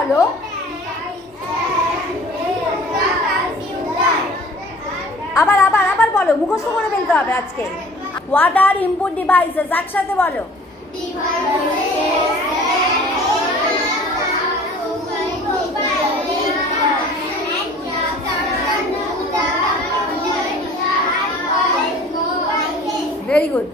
বলো। আবার আবার আবার বলো, মুখস্থ করে ফেলতে হবে আজকে। হোয়াট আর ইনপুট ডিভাইসেস, একসাথে বলো। Very good.